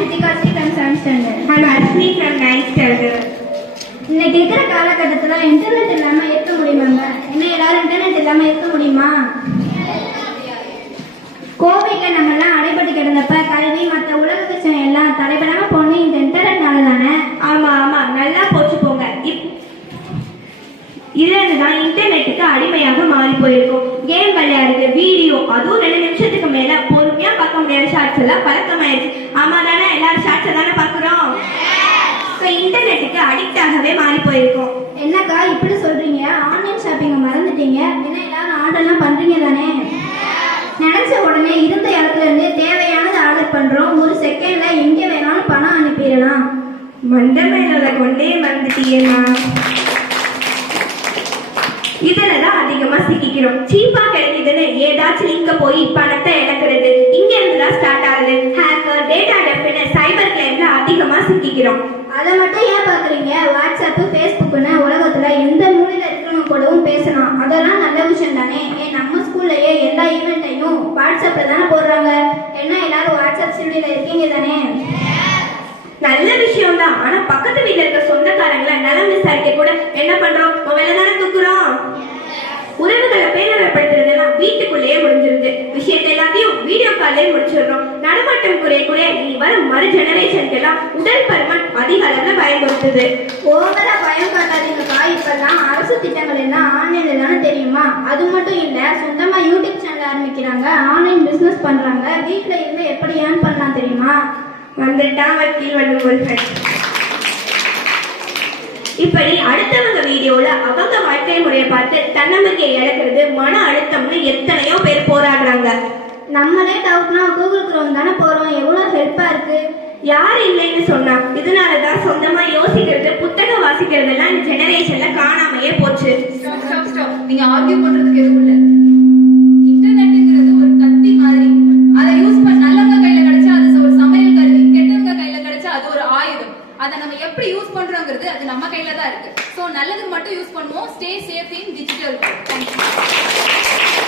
Ritika from 7th standard. I'm Ashmi from 9th standard. இன்னைக்கு இருக்கிற காலகட்டத்தில் இன்டர்நெட் இல்லாமல் இருக்க முடியுமாங்க? என்ன எல்லாரும் இன்டர்நெட் இல்லாமல் இருக்க முடியுமா? கோவிட்ல நம்ம எல்லாம் அடைபட்டு கிடந்தப்ப கல்வி மற்ற உலக விஷயம் எல்லாம் தடைபடாம போன இந்த இன்டர்நெட்னால தானே. ஆமா ஆமா, நல்லா போச்சு போங்க. இதுதான் இன்டர்நெட்டுக்கு அடிமையாக மாறி போயிருக்கும். கேம் விளையாடுறது, வீடியோ, அதுவும் 2 நிமிஷத்துக்கு மேல பொறுமையா பார்க்க முடியாத ஷார்ட்ஸ் எல்லாம் பழக்கமாயிருச்சு. ஆமா தானே, எல்லாரும் ஷார்ட்ஸ் தானே பாக்குறோம். இன்டர்நெட்டுக்கு அடிக்ட் ஆகவே மாறி போயிருக்கும். என்னக்கா இப்படி சொல்றீங்க? ஆன்லைன் ஷாப்பிங்க மறந்துட்டீங்க? ஏன்னா எல்லாரும் ஆர்டர்லாம் பண்றீங்க தானே? நினைச்ச உடனே இருந்த இடத்துல இருந்து தேவையானது ஆர்டர் பண்றோம். ஒரு செகண்ட்ல எங்க வேணாலும் பணம் அனுப்பிடலாம். மண்டமேல கொண்டே வந்துட்டீங்கன்னா இதுலதான் அதிகமா சிக்கிக்கிறோம். சீப்பா கிடைக்குதுன்னு ஏதாச்சும் இங்க போய் பணத்தை இழக்கிறது இங்க இருந்துதான் ஸ்டார்ட் ஆகுது. ஹேக்கர், டேட்டா டெப்ட்னு சைபர் கிரைம்ல அதிகமா சிக்கிக்கிறோம். அதை மட்டும் ஏன் பாக்குறீங்க? வாட்ஸ்அப், ஃபேஸ்புக்னு உலகத்துல எந்த மூலையில இருக்கணும் கூடவும் பேசலாம். அதெல்லாம் நல்ல விஷயம் தானே. நம்ம ஸ்கூல்லயே எல்லா ஈவெண்ட்டையும் வாட்ஸ்அப்ல தானே போடுறாங்க. என்ன எல்லாரும் வாட்ஸ்அப் சிடியில இருக்கீங்க தானே? நல்ல விஷயம் தான். ஆனா பக்கத்து வீட்டுல இருக்க சொந்தக்காரங்களை நலம் விசாரிக்க கூட என்ன பண்றோம்? மொபைல தானே தூக்குறோம். உறவுகளை பேரவப்படுத்துறதெல்லாம் வீட்டுக்குள்ளேயே முடிஞ்சிருது. விஷயத்தை எல்லாத்தையும் வீடியோ காலே முடிச்சிடுறோம். நடமாட்டம் குறைய இனி வரும் மறு ஜெனரேஷனுக்கு எல்லாம் உடல் பருமன் அதிக அளவுல பயன்படுத்துது. ஓவரா பயம் காட்டாதீங்கக்கா. இப்பெல்லாம் அரசு திட்டங்கள் எல்லாம் ஆன்லைன்ல தானே தெரியுமா? அது மட்டும் இல்ல, சொந்தமா யூடியூப் சேனல் ஆரம்பிக்கிறாங்க, ஆன்லைன் பிசினஸ் பண்றாங்க. வீட்டுல இருந்து எப்படி ஏர்ன் பண்ணலாம் தெரியுமா? வந்துட்டான் வக்கீல் வந்து முருகன். இப்படி அடுத்தவங்க வீடியோல அவங்க வாழ்க்கை முறையை பார்த்து தன்னம்பிக்கையை இழக்கிறது, மன அழுத்தம்னு எத்தனையோ பேர் போராடுறாங்க. நம்மளே டவுட்னா கூகுள் குரோம் தானே போறோம். எவ்வளவு ஹெல்ப்பா இருக்கு. யார் இல்லைன்னு சொன்னா? இதனாலதான் சொந்தமா யோசிக்கிறது, புத்தகம் வாசிக்கிறது எல்லாம் இந்த ஜெனரேஷன்ல காணாமையே போச்சு. நீங்க ஆர்கியூ பண்றதுக்கு எதுவும் இல்ல. இன்டர்நெட்ங்கிறது ஒரு கத்தி மாதிரி. அதை யூஸ் பண்ண நல்லவங்க கையில கிடைச்சா அது ஒரு சமையல் கருவி, கெட்டவங்க கையில கிடைச்சா அது ஒரு ஆயுதம். அதை நம்ம எப்படி யூஸ் பண்றோங்கிறது அது நம்ம கையில தான் இருக்கு. சோ நல்லதுக்கு மட்டும் யூஸ் பண்ணுவோம். Stay safe in digital. Thank you.